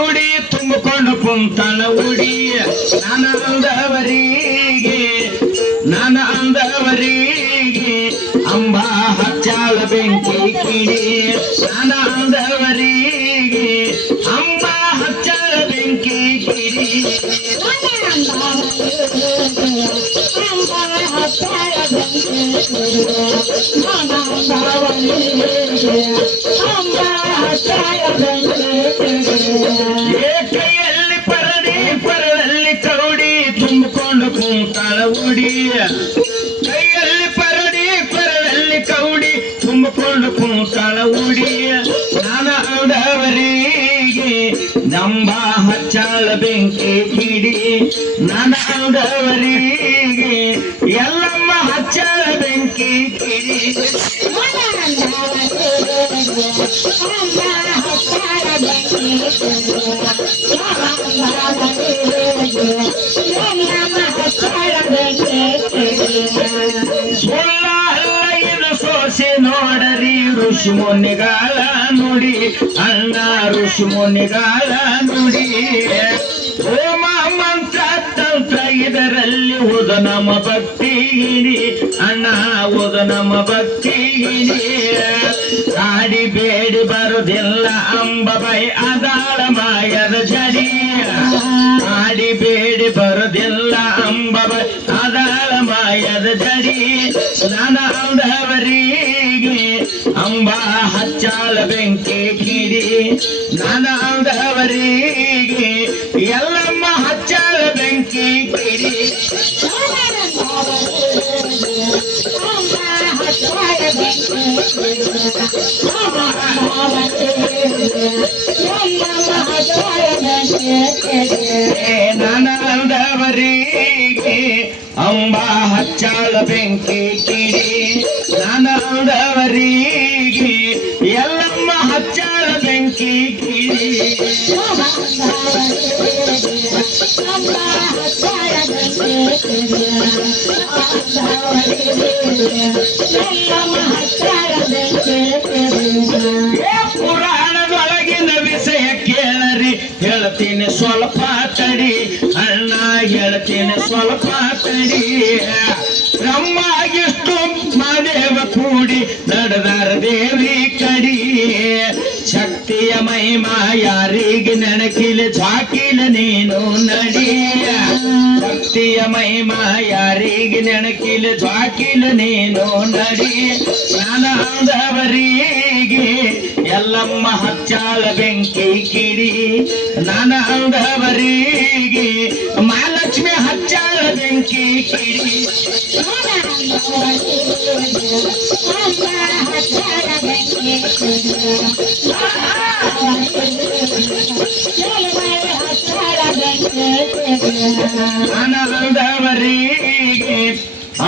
ಕೌಡಿ ತುಂಬಿಕೊಂಡು ಕುಂತಳ ಉಡಿ ನನ್ನ ಅಂದವರಿಗೆ ಅಂಬಾ ಹಚ್ಚಾಳ ಬೆಂಕಿ ಕಿಡಿ ನನ್ನ ಅಂದವರಿಗೆ ಅಂಬಾ ಹಚ್ಚಾಳ ಬೆಂಕಿ ಕಿಡಿ ಕೈಯಲ್ಲಿ ಪರಡಿ ಪರಳಲ್ಲಿ ಕೌಡಿ ತುಂಬಿಕೊಂಡು ಕುಂತಾಳ ಉಡಿ ಕೈಯಲ್ಲಿ ಪರಡಿ ಪರಳಲ್ಲಿ ಕೌಡಿ ತುಂಬಿಕೊಂಡು ಕುಂತಾಳ ಉಡಿ ನಾನು ಅಂದವರಿಗೆ ನಂಬ ಹಚ್ಚಾಳ ಬೆಂಕಿ ಕಿಡಿ ನನ್ನ ಅಂದವರಿಗೆ ಎಲ್ಲಮ್ಮ ಹಚ್ಚಾಳ ಬೆಂಕಿ ಕಿಡಿ ಸೋಸೆ ನೋಡರಿ ಋಷಿ ಮುನಿಗಾಲ ನುಡಿ ಅಣ್ಣ ಋಷಿ ಮುನಿಗಾಲ ನುಡಿ ಓಮ ಮಂತ್ರ ತಂತ್ರ ಇದರಲ್ಲಿ ಓದ ನಮ್ಮ ಭಕ್ತಿ ಅಣ್ಣ ಓದ ನಮ್ಮ ಭಕ್ತಿ ಆಡಿ ಬೇಡಿ ಬರುದಿಲ್ಲ ಅಂಬಬೈ ಅದಾಳ ಮಾಯದ ಜಡಿ ಆಡಿ ಬೇಡಿ ಬರುದಿಲ್ಲ ಅಂಬಬೈ ಅದಾಳ ಮಾಯದ ಜಡಿ ನನ್ನ ಅಂದವರಿಗೆ ಅಂಬಾ ಹಚ್ಚಾಳ ಬೆಂಕಿ ಕಿಡಿ ನನ್ನ ಅಂದವರಿಗೆ ಎಲ್ಲಮ್ಮ ಹಚ್ಚಾಳ ಬೆಂಕಿ ಕಿಡಿ ನನ್ನ ಅಂದವರಿಗೆ ಅಂಬಾ ಹಚ್ಚಾಳ ಬೆಂಕಿ ಕಿಡಿ ನನ್ನ ಅಂದವರಿಗೆ ಎಲ್ಲಮ್ಮ ಹಚ್ಚಾಳ ಬೆಂಕಿ ಕಿಡಿ ಪುರಾಣದೊಳಗಿನ ವಿಷಯ ಕೇಳರಿ ಹೇಳ್ತೀನಿ ಸ್ವಲ್ಪ ತಡಿ ಅಣ್ಣ ಹೇಳ್ತೀನಿ ಸ್ವಲ್ಪ ತಡಿ ಬ್ರಹ್ಮಾಗಿಷ್ಟು ಮಾದೇವ ಕೂಡಿ ನಡೆದಾರ ದೇವಿ ಕಡಿ ಶಕ್ತಿಯ ಮಹಿಮಾ ಯಾರಿಗೆ ನೆನಕಿಲ ಜಾಕಿಲ ನೀನು ನಡಿಯ ಶಕ್ತಿಯ ಮಹಿಮಾ ಯಾರಿಗೆ ನೆನಕಿಲ ಜಾಕಿಲ ನೀನು ನಡಿ ನಾನಂದವರಿಗೆ ಎಲ್ಲಮ್ಮ ಹಚ್ಚಾಳ ಬೆಂಕಿ ಕಿಡಿ ನನ್ನ ಅಂದವರಿಗೆ ಮಹಾಲಕ್ಷ್ಮಿ ಹಚ್ಚಾಳ ಬೆಂಕಿ ಕಿಡಿ ಆನಂದವರಿಗೆ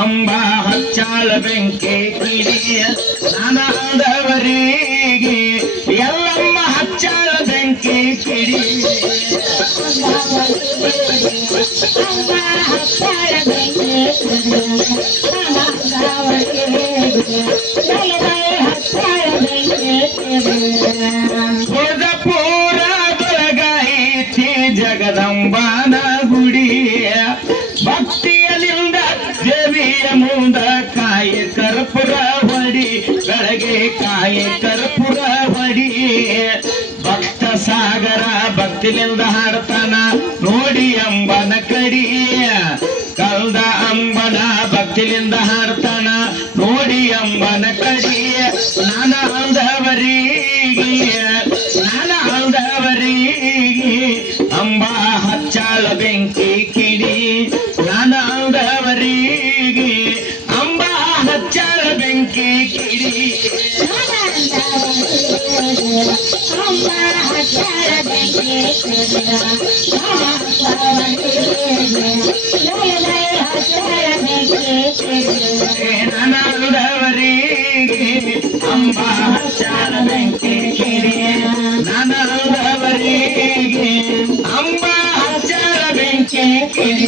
ಅಂಬಾ ಹಚ್ಚಾಳ ಬೆಂಕಿ ಕಿಡಿ ಆನಂದವರಿಗೆ ಎಲ್ಲಮ್ಮ ಹಚ್ಚಾಳ ಬೆಂಕಿ ಕಿಡಿ ಪೂರದೊಳಗೈತಿ ಜಗದಂಬನ ಗುಡಿ ಭಕ್ತಿಯಲಿಂದ ದೇವಿಯ ಮುಂದ ಕಾಯ ಕರ್ಪುರ ಹೊಡಿ ಬೆಳಗ್ಗೆ ಕಾಯ ಕರ್ಪುರ ಹೊಡಿ ಭಕ್ತ ಸಾಗರ ಭಕ್ತಿಲಿಂದ ಹಾಡ್ತಾನ ನೋಡಿ ಅಂಬನ ಕಡಿ ಕಲ್ದ ಅಂಬನ ಭಕ್ತಿಲಿಂದ ಹಾಡ್ತಾನ ನೋಡಿ ಅಂಬನ ಕಡಿ ನಾನ ಅಂದವರಿಗೆ ಅಂಬಾ ಹಚ್ಚಾಳ ಬೆಂಕಿ ಕಿಡಿ ನಾನ ಅಂದವರಿಗೆ ಅಂಬಾ ಹಚ್ಚಾಳ ಬೆಂಕಿ ಕಿಡಿ ನಾನಂದವರಿಗೆ ಅಂಬಾ ಹಚ್ಚಾಳ ಬೆಂಕಿ ಕಿಡಿ ನಾನಂದವರಿಗೆ ಅಂಬಾ ಹಚ್ಚಾಳ ಬೆಂಕಿ ಕಿಡಿ